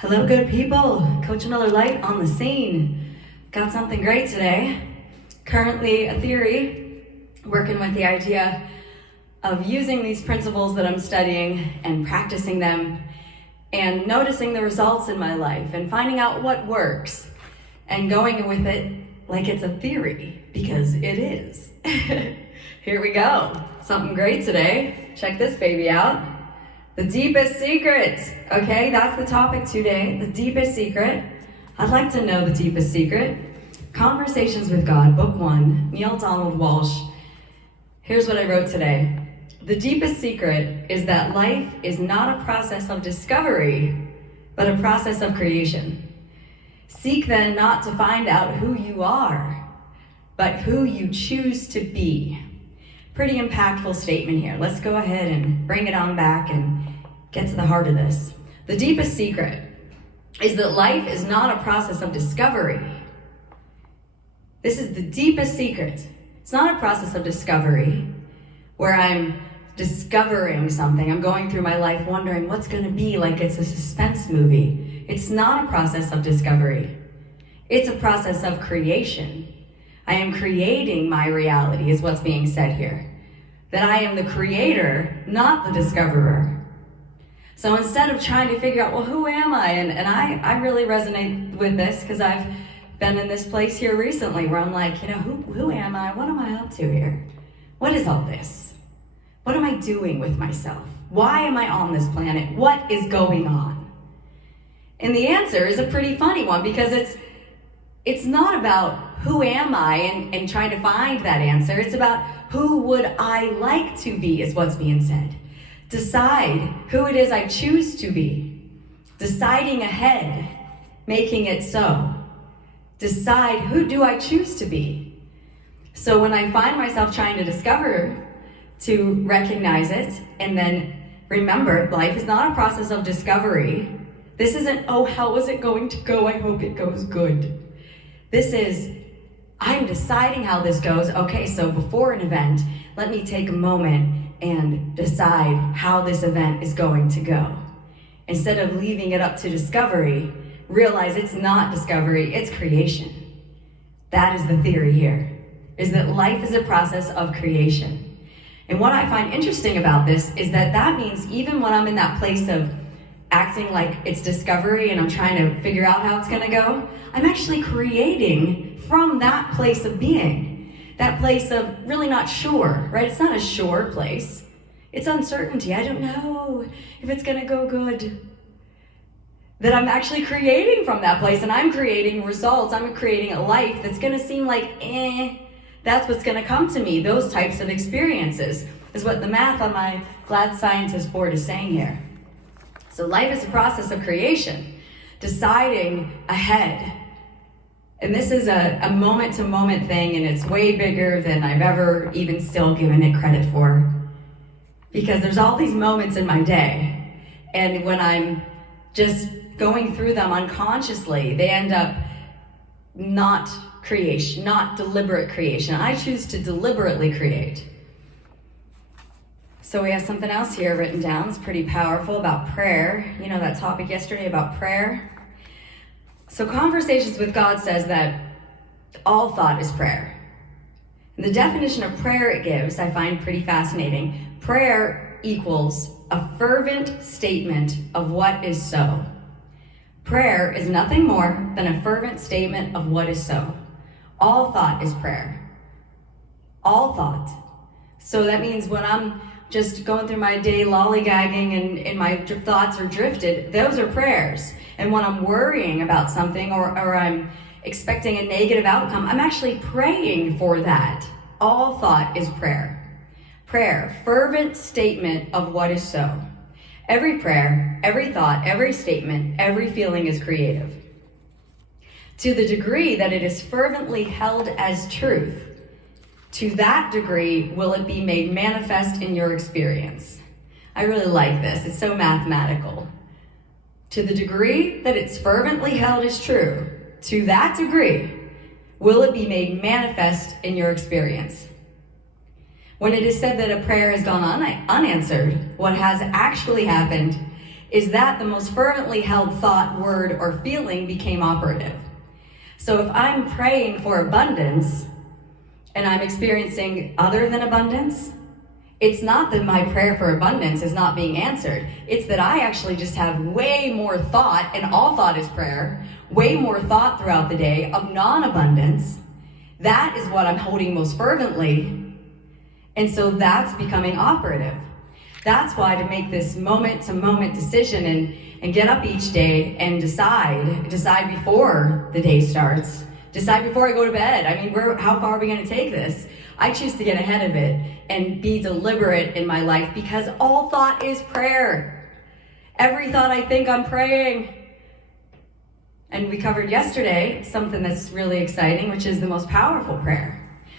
Hello, good people. CoachAMillerLight on the scene. Got something great today. Currently a theory, working with the idea of using these principles that I'm studying and practicing them and noticing the results in my life and finding out what works and going with it like it's a theory, because it is. Here we go. Something great today. Check this baby out. The deepest secret. Okay, that's the topic today. The deepest secret. I'd like to know the deepest secret. Conversations with God, Book 1, Neil Donald Walsh. Here's what I wrote today. The deepest secret is that life is not a process of discovery, but a process of creation. Seek then not to find out who you are, but who you choose to be. Pretty impactful statement here. Let's go ahead and bring it on back and get to the heart of this. The deepest secret is that life is not a process of discovery. This is the deepest secret. It's not a process of discovery where I'm discovering something. I'm going through my life wondering what's going to be, like it's a suspense movie. It's not a process of discovery. It's a process of creation. I am creating my reality, is what's being said here. That I am the creator, not the discoverer. So instead of trying to figure out, well, who am I? And I really resonate with this because I've been in this place here recently where I'm like, who am I? What am I up to here? What is all this? What am I doing with myself? Why am I on this planet? What is going on? And the answer is a pretty funny one, because it's not about who am I and trying to find that answer. It's about who would I like to be, is what's being said. Decide who it is I choose to be. Deciding ahead, making it so. Decide, who do I choose to be? So when I find myself trying to discover, to recognize it, and then remember, life is not a process of discovery. This isn't, oh, how is it going to go? I hope it goes good. This is, I'm deciding how this goes. Okay, so before an event, let me take a moment and decide how this event is going to go. Instead of leaving it up to discovery, realize it's not discovery, it's creation. That is the theory here, is that life is a process of creation. And what I find interesting about this is that means even when I'm in that place of acting like it's discovery and I'm trying to figure out how it's gonna go, I'm actually creating from that place of being. That place of really not sure, right? It's not a sure place. It's uncertainty. I don't know if it's gonna go good. That I'm actually creating from that place, and I'm creating results. I'm creating a life that's gonna seem like, that's what's gonna come to me. Those types of experiences is what the math on my Glad Scientist board is saying here. So life is a process of creation, deciding ahead. And this is a moment-to-moment thing, and it's way bigger than I've ever even still given it credit for. Because there's all these moments in my day, and when I'm just going through them unconsciously, they end up not creation, not deliberate creation. I choose to deliberately create. So we have something else here written down. It's pretty powerful about prayer. You know that topic yesterday about prayer? So Conversations with God says that all thought is prayer. And the definition of prayer it gives, I find pretty fascinating. Prayer equals a fervent statement of what is so. Prayer is nothing more than a fervent statement of what is so. All thought is prayer. All thought. So that means when I'm just going through my day lollygagging and my thoughts are drifted, those are prayers. And when I'm worrying about something or I'm expecting a negative outcome, I'm actually praying for that. All thought is prayer. Prayer, fervent statement of what is so. Every prayer, every thought, every statement, every feeling is creative. To the degree that it is fervently held as truth, to that degree will it be made manifest in your experience. I really like this. It's so mathematical. To the degree that it's fervently held as true, to that degree will it be made manifest in your experience. When it is said that a prayer has gone unanswered, what has actually happened is that the most fervently held thought, word, or feeling became operative. So if I'm praying for abundance and I'm experiencing other than abundance, it's not that my prayer for abundance is not being answered. It's that I actually just have way more thought, and all thought is prayer, way more thought throughout the day of non-abundance. That is what I'm holding most fervently. And so that's becoming operative. That's why to make this moment-to-moment decision and get up each day and decide before the day starts, decide before I go to bed. I mean, how far are we going to take this? I choose to get ahead of it and be deliberate in my life, because all thought is prayer. Every thought I think, I'm praying. And we covered yesterday something that's really exciting, which is the most powerful prayer.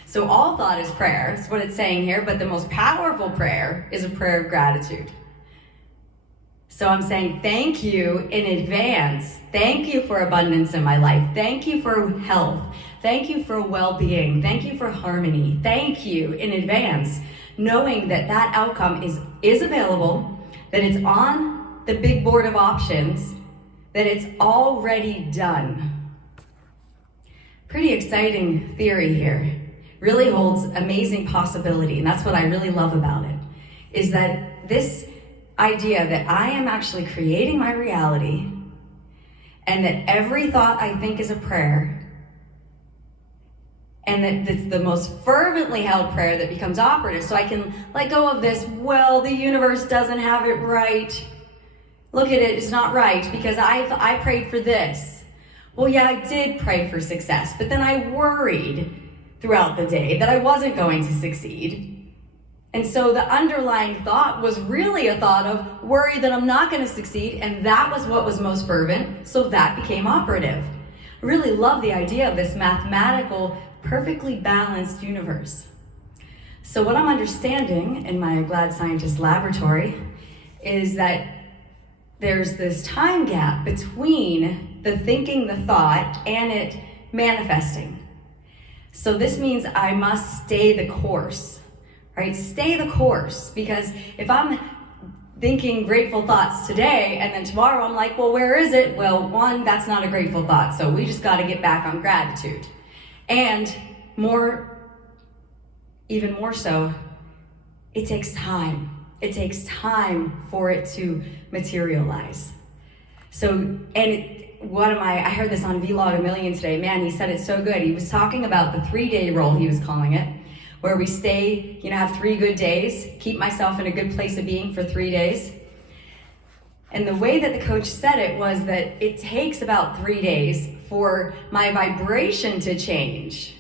So all thought is prayer, that's what it's saying here, but the most powerful prayer is a prayer of gratitude. So I'm saying thank you in advance. Thank you for abundance in my life. Thank you for health. Thank you for well-being. Thank you for harmony. Thank you in advance, knowing that that outcome is available, that it's on the big board of options, that it's already done. Pretty exciting theory here. Really holds amazing possibility, and that's what I really love about it, is that this idea that I am actually creating my reality, and that every thought I think is a prayer, and that it's the most fervently held prayer that becomes operative. So I can let go of this, well, the universe doesn't have it right. Look at it, it's not right because I prayed for this. Well, yeah, I did pray for success, but then I worried throughout the day that I wasn't going to succeed. And so the underlying thought was really a thought of worry that I'm not going to succeed, and that was what was most fervent, so that became operative. I really love the idea of this mathematical, perfectly balanced universe. So what I'm understanding in my Glad Scientist laboratory is that there's this time gap between the thinking, the thought, and it manifesting. So this means I must stay the course, right? Stay the course, because if I'm thinking grateful thoughts today and then tomorrow I'm like, well, where is it? Well, one, that's not a grateful thought, so we just got to get back on gratitude. And even more so, it takes time. It takes time for it to materialize. So, I heard this on Vlog a Million today. Man, he said it so good. He was talking about the 3-day rule, he was calling it, where we stay, have 3 good days, keep myself in a good place of being for 3 days. And the way that the coach said it was that it takes about 3 days for my vibration to change.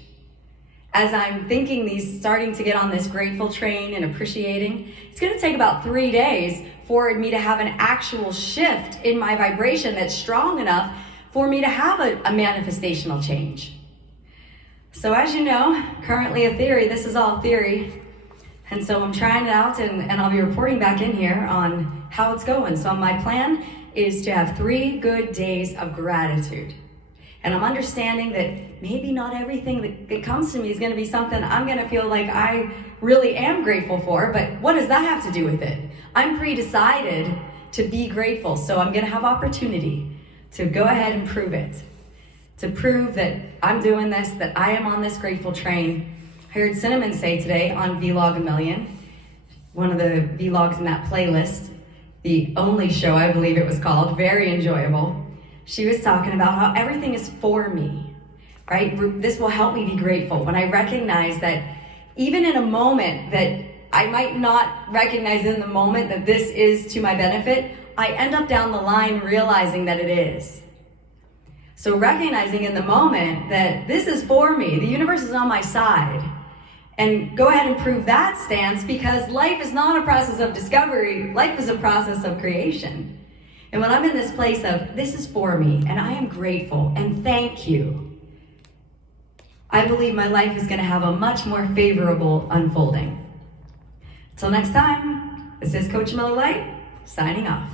As I'm thinking starting to get on this grateful train and appreciating, it's going to take about 3 days for me to have an actual shift in my vibration that's strong enough for me to have a manifestational change. So as you know, currently a theory, this is all theory. And so I'm trying it out, and I'll be reporting back in here on how it's going. So my plan is to have 3 good days of gratitude. And I'm understanding that maybe not everything that comes to me is going to be something I'm going to feel like I really am grateful for, but what does that have to do with it? I'm pre-decided to be grateful, so I'm going to have opportunity to go ahead and prove it, to prove that I'm doing this, that I am on this grateful train. I heard Cinnamon say today on Vlog a Million, one of the vlogs in that playlist, the only show I believe it was called, very enjoyable. She was talking about how everything is for me, right? This will help me be grateful when I recognize that even in a moment that I might not recognize in the moment that this is to my benefit, I end up down the line realizing that it is. So recognizing in the moment that this is for me, the universe is on my side, and go ahead and prove that stance, because life is not a process of discovery, life is a process of creation. And when I'm in this place of, this is for me, and I am grateful, and thank you, I believe my life is going to have a much more favorable unfolding. Until next time, this is CoachAMillerLight, signing off.